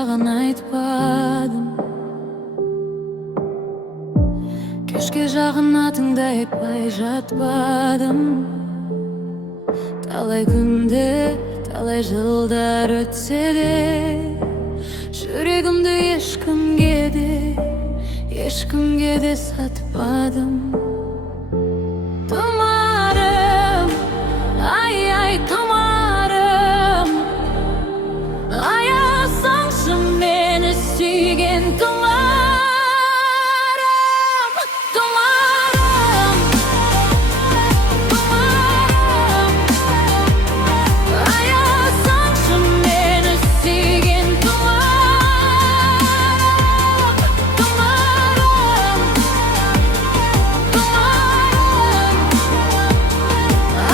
саған айтпадым. Кешке жағын атыңды айтпай жатпадым. Талай күндер, талай жылдар өтсе де, жүрегімді ешкімге де сатпадым. Тұмарым, ай тұмарым, аясаңшы мені сүйген тұмарым. Тұмарым, тұмарым, аясаңшы мені сүйген тұмарым. Тұмарым, тұмарым,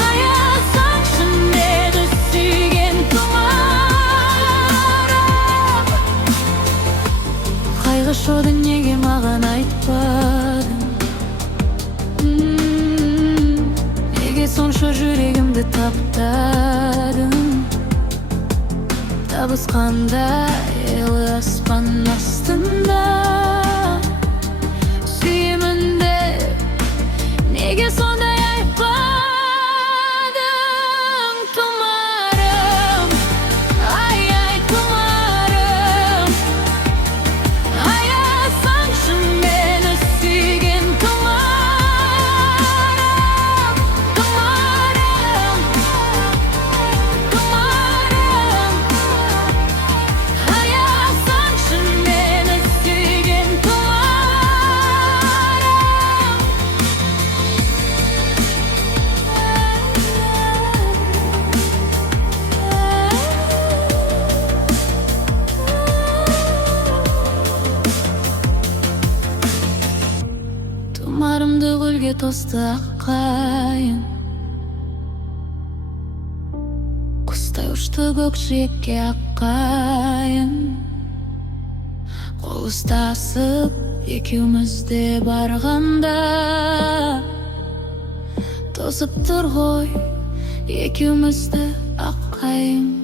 аясаңшы мені сүйген тұмарым. Қайғы шоды неге маған айтпадың? Неге сонша жүрегімді таптадың? Табысқандай елі аспан астында сүйемін деп неге сондай айтпадың? Тұмарым, ай тұмарым, аясаңшы мені сүйген тұмарым. Тұмарым, тұмарым, аясаңшы мені сүйген тұмарым. Тұмарымды гүлге тосты аққайың, құстай ұшты көкжиекке аққайың. Қол ұстасып екеуміз де барғанда, тосып тұр ғой екеумізді аққайың.